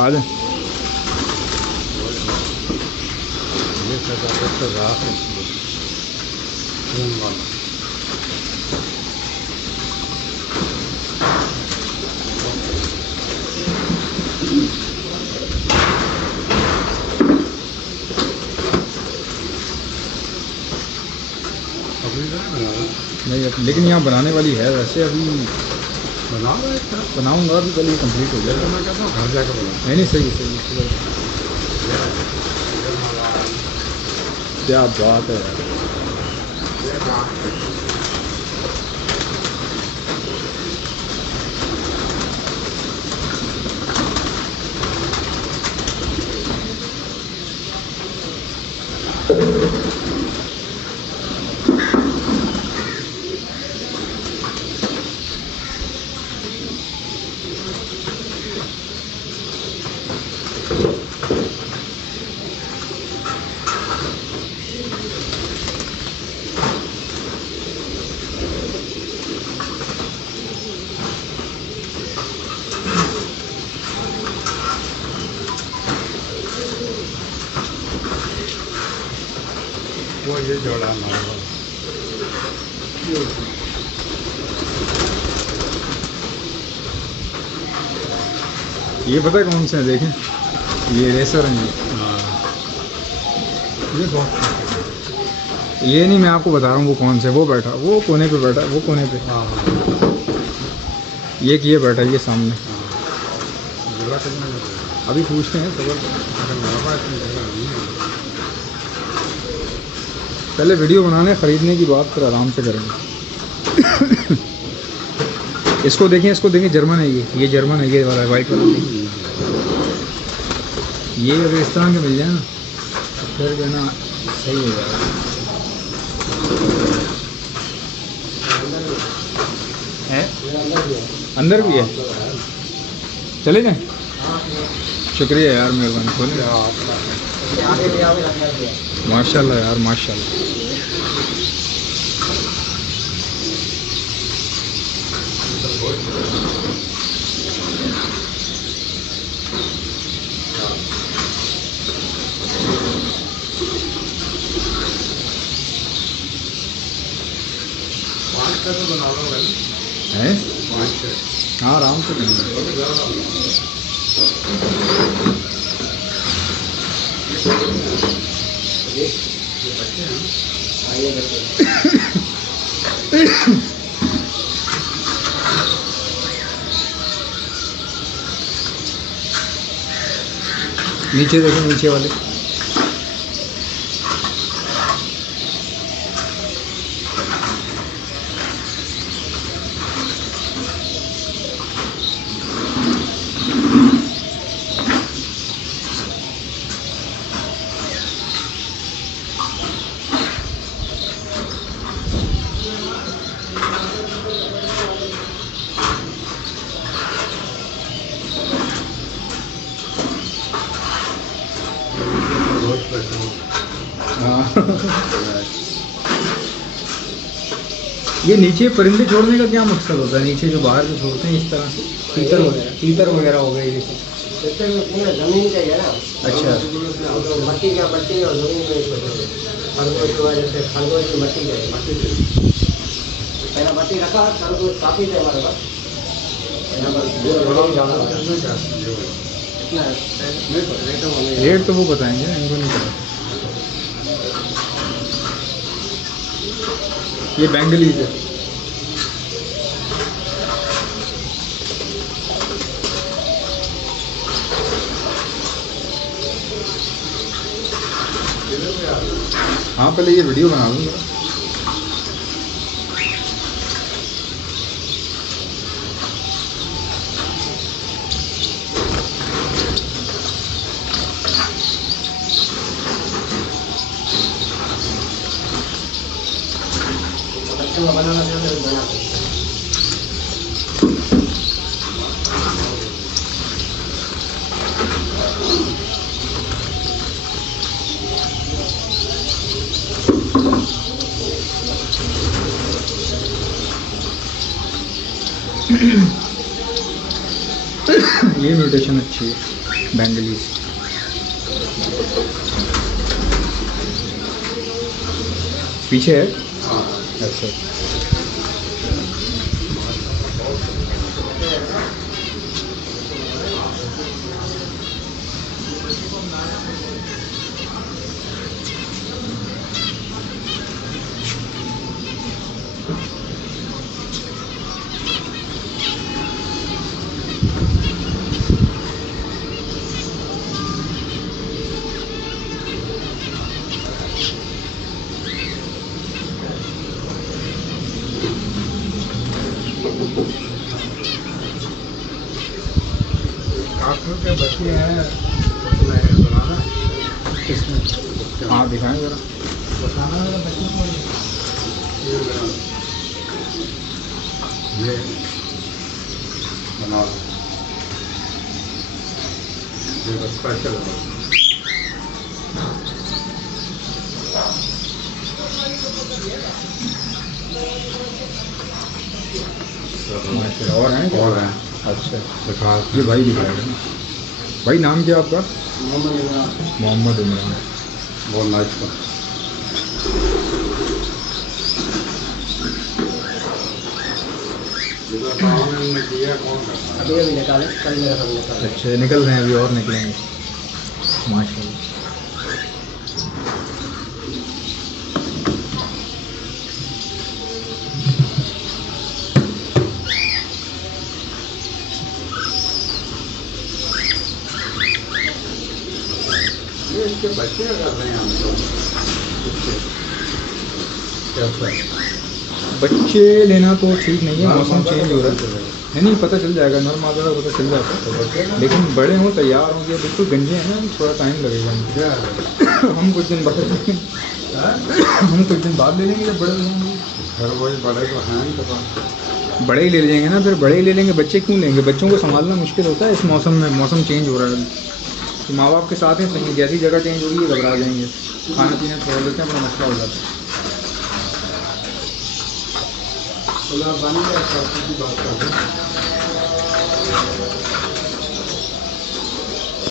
आ जाए। ये सजावट तो रात है वाला। अभी नहीं लेकिन यहाँ बनाने वाली है वैसे, अभी बना रहे बनाऊंगा, अभी कल ये कंप्लीट हो तो जाएगा। मैं कहता हूँ घर जाकर बना। नहीं सही सही, क्या बात है यार। वो ये जोड़ा हमारे वाला। ये पता है कौन से हैं, देखें ये रेसर हैं। ये बहुत ये नहीं, मैं आपको बता रहा हूँ वो कौन से, वो बैठा, वो कोने पे बैठा, वो कोने पे। हाँ हाँ ये किए बैठा, ये सामने। जोड़ा कितना है? अभी पूछते हैं खबर। अगर लगा इतनी जगह नहीं है। पहले वीडियो बनाने ख़रीदने की बात फिर आराम से करेंगे। इसको देखें, जर्मन है ये जर्मन है, ये वाला वाइट वाला। ये अगर इस तरह के मिल जाए ना तो फिर जो है ना सही हो जाएगा। है अंदर भी है, चले जाएं। शुक्रिया यार, मेहरबानी। खोलें। माशाल्लाह यार, माशाल्लाह। बना लो है हाँ, आराम से बनेगा। नीचे देखो, नीचे वाले। हाँ ये नीचे परिंदे छोड़ने का क्या मकसद होता है? नीचे जो बाहर जो छोड़ते हैं इस तरह से, तीतर वगैरह हो गए जैसे। जमीन चाहिए ना। अच्छा, मट्टी और जमीन में खरगोश जैसे खरगोश की मट्टी चाहिए, मट्टी चाहिए। पहला मट्टी रखा, खरगोश काफ़ी थे हमारे पास। यहाँ पर रेट तो वो बताएंगे, इनको नहीं पता। ये बेंगलीज है। हाँ, पहले ये वीडियो बना लूँगा। बनाना चाहते हैं बना सकते ये म्यूटेशन अच्छी है। बेंगलीज। पीछे है? हाँ अच्छा। काकू के बच्चे हैं उसमें बनाना किसमें? हाँ दिखाएं ज़रा। बताना है बच्चे को ये बना लो ये बस स्पेशल है माशाल्लाह। और हैं क्या? और हैं अच्छा। दिखा ये भाई दिखाएगा ना। भाई नाम क्या आपका? मोहम्मद इमरान। मोहम्मद इमरान। बहुत नाइस का दिया कौन करता है अभी अभी निकाले, कल मेरा सब निकाले। अच्छा निकल रहे हैं, अभी और निकलेंगे। माशाल्लाह। ये इसके बच्चे कर रहे हैं हम लोग कैसा बच्चे लेना तो ठीक नहीं है, मौसम चेंज हो रहा है। है नहीं पता चल जाएगा, नर मादा का पता चल जाता है। लेकिन बड़े हों, तैयार हों, ये बिल्कुल गंजे हैं ना, थोड़ा टाइम लगेगा इनको। क्या है हम कुछ दिन बाद हम कुछ दिन बाद ले लेंगे जब बड़े हो जाएंगे। घर वही बड़े तो हैं ही तो बड़े ही ले लेंगे ना, फिर बड़े ही ले लेंगे। बच्चे क्यों लेंगे? बच्चों को संभालना मुश्किल होता है इस मौसम में। मौसम चेंज हो रहा है तो माँ बाप के साथ हैं सही, जैसी जगह चेंज होगी घबरा जाएंगे, खाना पीना छोड़ लेते हैं, बड़ा मसला हो जाता है। बन गया की बात कर